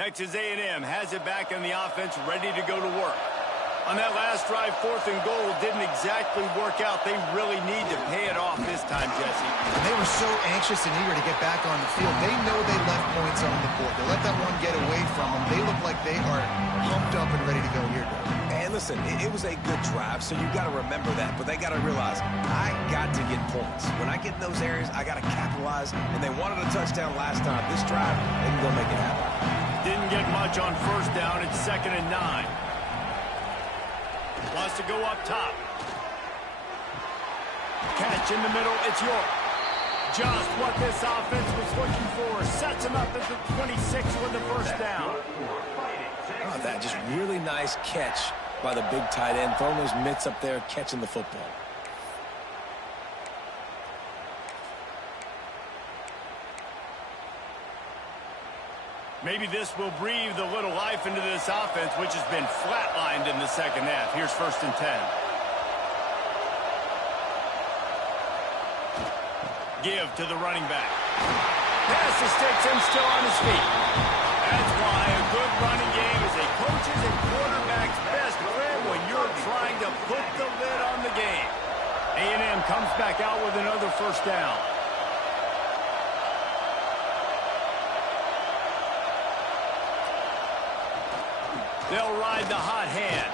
Texas A&M has it back in the offense, ready to go to work. On that last drive, 4th and goal didn't exactly work out. They really need to pay it off this time, Jesse. And they were so anxious and eager to get back on the field. They know they left points on the board. They let that one get away from them. They look like they are pumped up and ready to go here, Doug. And listen, it was a good drive, so you got to remember that. But they got to realize, I got to get points. When I get in those areas, I got to capitalize. And they wanted a touchdown last time. This drive, they can go make it happen. Didn't get much on 1st down. It's 2nd and 9. Wants to go up top. Catch in the middle. It's York. Just what this offense was looking for. Sets him up at the 26 with the 1st down. Oh, that just really nice catch by the big tight end. Throwing those mitts up there, catching the football. Maybe this will breathe a little life into this offense, which has been flatlined in the 2nd half. Here's 1st and 10. Give to the running back. Pass escapes him, still on his feet. That's why a good running game is a coach's and quarterback's best friend when you're trying to put the lid on the game. A&M comes back out with another 1st down. They'll ride the hot hand.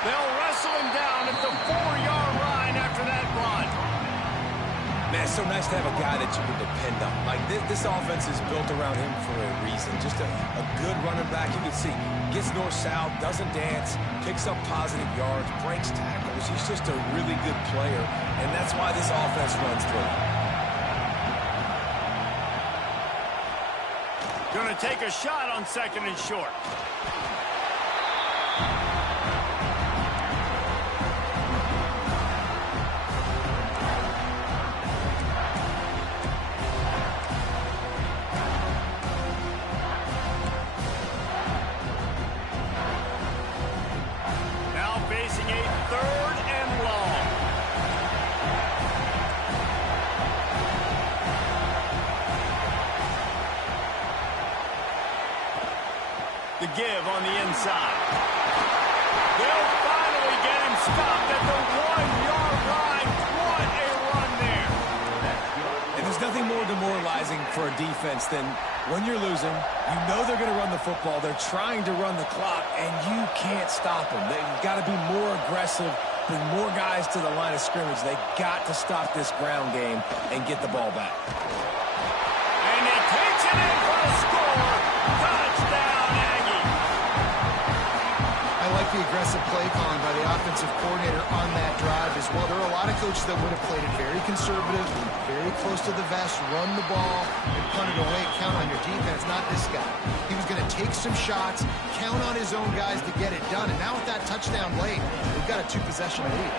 They'll wrestle him down at the 4-yard line after that run. Man, it's so nice to have a guy that you can depend on. Like, this offense is built around him for a reason. Just a good running back. You can see, gets north-south, doesn't dance, picks up positive yards, breaks tackles. He's just a really good player, and that's why this offense runs through. Going to take a shot on 2nd and short. The give on the inside. They'll finally get him stopped at the 1-yard line. What a run there. And there's nothing more demoralizing for a defense than when you're losing, you know they're going to run the football. They're trying to run the clock, and you can't stop them. They've got to be more aggressive, bring more guys to the line of scrimmage. They got to stop this ground game and get the ball back. And he takes it in for a score. Touchdown, Aggie. I like the aggressive play calling by the offensive coordinator on that drive as well. There are a lot of coaches that would have played it very conservative, very close to the vest, run the ball, and punt it away. Count on your defense, not this guy. He was going to take some shots, count on his own guys to get it done. And now with that touchdown late, we've got a 2-possession lead.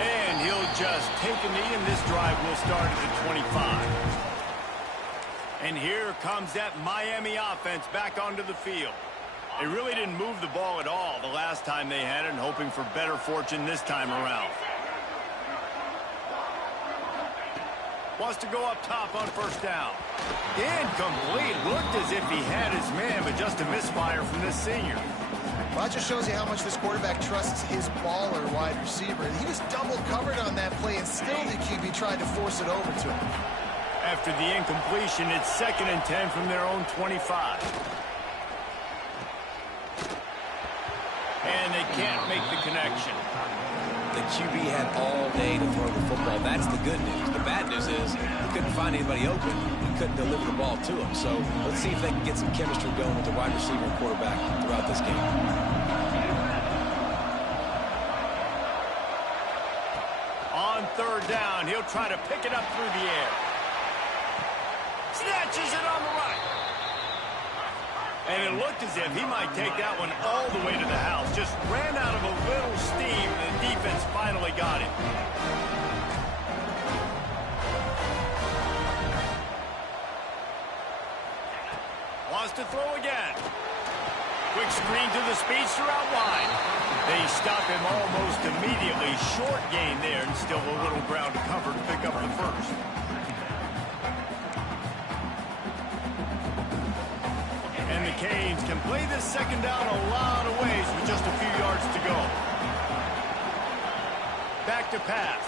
And he'll just take a knee, and this drive will start at the 25. And here comes that Miami offense back onto the field. They really didn't move the ball at all the last time they had it, and hoping for better fortune this time around. Wants to go up top on 1st down. Incomplete. Looked as if he had his man, but just a misfire from this senior. Well, that just shows you how much this quarterback trusts his baller wide receiver. He was double covered on that play, and still the QB tried to force it over to him. After the incompletion, it's 2nd and 10 from their own 25. And they can't make the connection. The QB had all day to throw the football. That's the good news. The bad news is he couldn't find anybody open. He couldn't deliver the ball to him. So let's see if they can get some chemistry going with the wide receiver and quarterback throughout this game. On 3rd down, he'll try to pick it up through the air. Snatches it on the right. And it looked as if he might take that one all the way to the house. Just ran out of a little steam, and the defense finally got it. Wants to throw again. Quick screen to the speedster out wide. They stop him almost immediately. Short gain there, and still a little ground to cover to pick up the first. And the Canes can play this second down a lot of ways with just a few yards to go. Back to pass.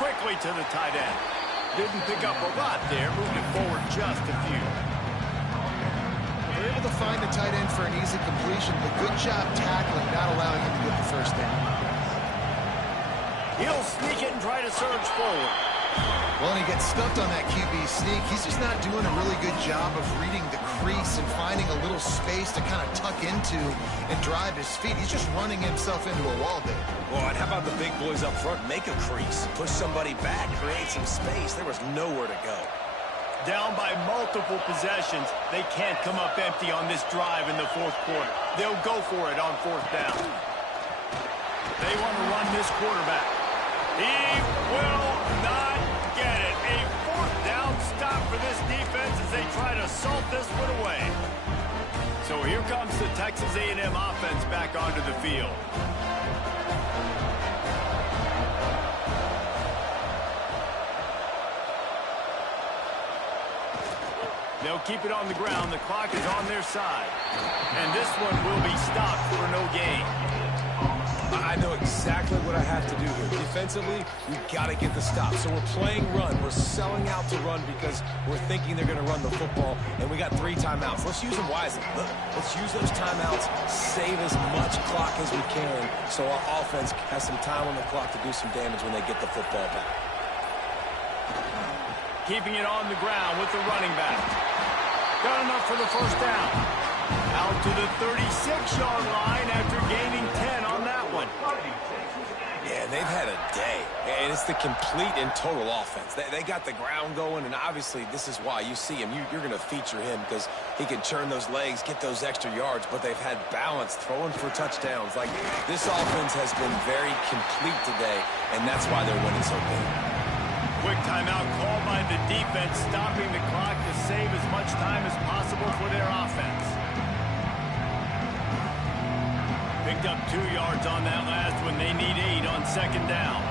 Quickly to the tight end. Didn't pick up a lot there, moved it forward just a few. They're able to find the tight end for an easy completion, but good job tackling, not allowing him to get the first down. He'll sneak it and try to surge forward. Well, and he gets stuffed on that QB sneak. He's just not doing a really good job of reading the crease and finding a little space to kind of tuck into and drive his feet. He's just running himself into a wall there. Well, and how about the big boys up front? Make a crease. Push somebody back. Create some space. There was nowhere to go. Down by multiple possessions. They can't come up empty on this drive in the fourth quarter. They'll go for it on fourth down. They want to run this quarterback. He will not get it. A fourth down stop for this defense as they try to salt this one away. So here comes the Texas A&M offense back onto the field. They'll keep it on the ground. The clock is on their side. And this one will be stopped for no gain. I know exactly what I have to do here. Defensively, we've got to get the stop. So we're playing run. We're selling out to run because we're thinking they're going to run the football, and we got 3 timeouts. Let's use them wisely. Let's use those timeouts, save as much clock as we can so our offense has some time on the clock to do some damage when they get the football back. Keeping it on the ground with the running back. Got enough for the first down. Out to the 36-yard line after gaining 10 on that one. Yeah, they've had a day. And it's the complete and total offense. They got the ground going, and obviously this is why you see him. You're going to feature him because he can churn those legs, get those extra yards, but they've had balance, throwing for touchdowns. Like, this offense has been very complete today, and that's why they're winning so big. Quick timeout called by the defense, stopping the clock to save as much time as possible for their offense. Picked up 2 yards on that last one. They need 8 on second down.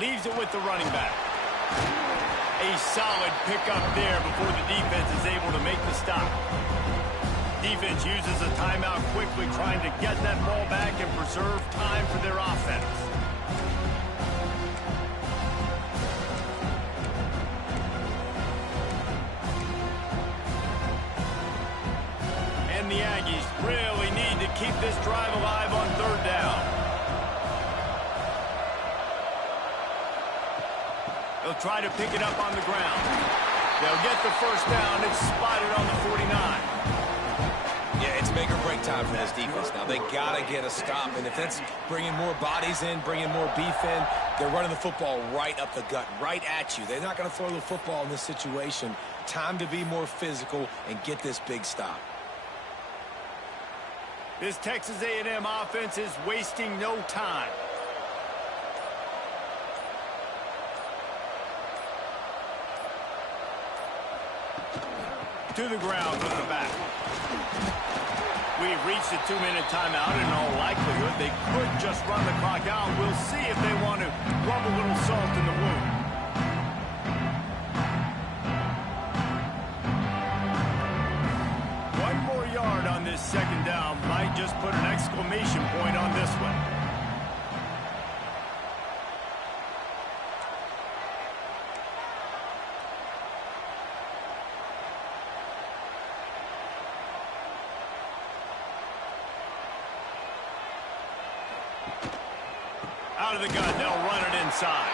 Leaves it with the running back. A solid pickup there before the defense is able to make the stop. Defense uses a timeout quickly, trying to get that ball back and preserve time for their offense. And the Aggies really need to keep this drive alive on third down. They'll try to pick it up on the ground. They'll get the first down. It's spotted on the 49. Yeah, it's make or break time for this defense now. They got to get a stop, and if that's bringing more bodies in, bringing more beef in, they're running the football right up the gut, right at you. They're not going to throw the football in this situation. Time to be more physical and get this big stop. This Texas A&M offense is wasting no time. To the ground with the back. We've reached a 2-minute timeout, and in all likelihood, they could just run the clock out. We'll see if they want to rub a little salt in the wound. One more yard on this second down might just put an exclamation point on this one. Out of the gun, they'll run it inside.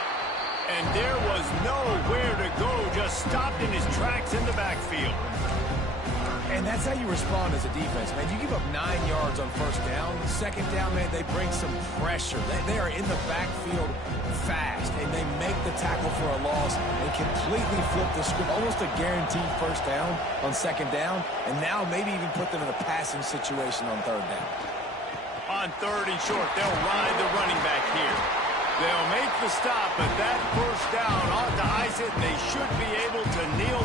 And there was nowhere to go, just stopped in his tracks in the backfield. And that's how you respond as a defense, man. You give up 9 yards on first down. Second down, man, they bring some pressure. They are in the backfield fast, and they make the tackle for a loss and completely flip the script. Almost a guaranteed first down on second down, and now maybe even put them in a passing situation on third down. On third and short, they'll ride the running back here. They'll make the stop, but that first down ought to ice it, and they should be able to kneel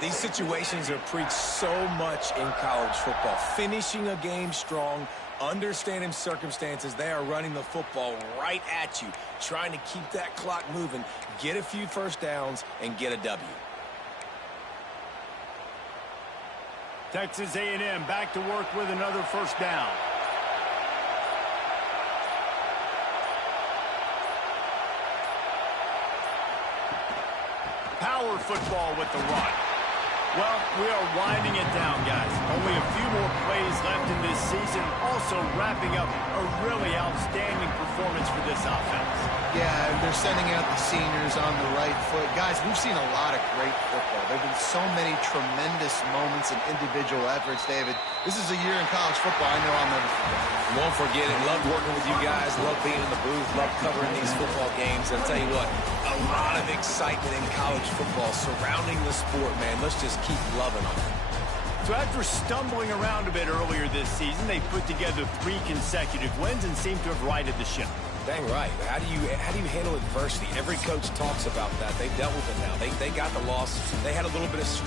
These situations are preached so much in college football. Finishing a game strong, understanding circumstances. They are running the football right at you, trying to keep that clock moving, get a few first downs, and get a W. Texas A&M back to work with another first down. Power football with the run. Well, we are winding it down, guys. Only a few more plays left in this season. Also wrapping up a really outstanding performance for this offense. Yeah, and they're sending out the seniors on the right foot. Guys, we've seen a lot of great football. There have been so many tremendous moments and individual efforts, David. This is a year in college football I know I'll never forget. Won't forget it. Loved working with you guys. Loved being in the booth. Loved covering these football games. And I'll tell you what, a lot of excitement in college football surrounding the sport, man. Let's just keep loving on it. So after stumbling around a bit earlier this season, they put together 3 consecutive wins and seem to have righted the ship. Dang right. How do you handle adversity? Every coach talks about that. They've dealt with it now. They got the loss. They had a little bit of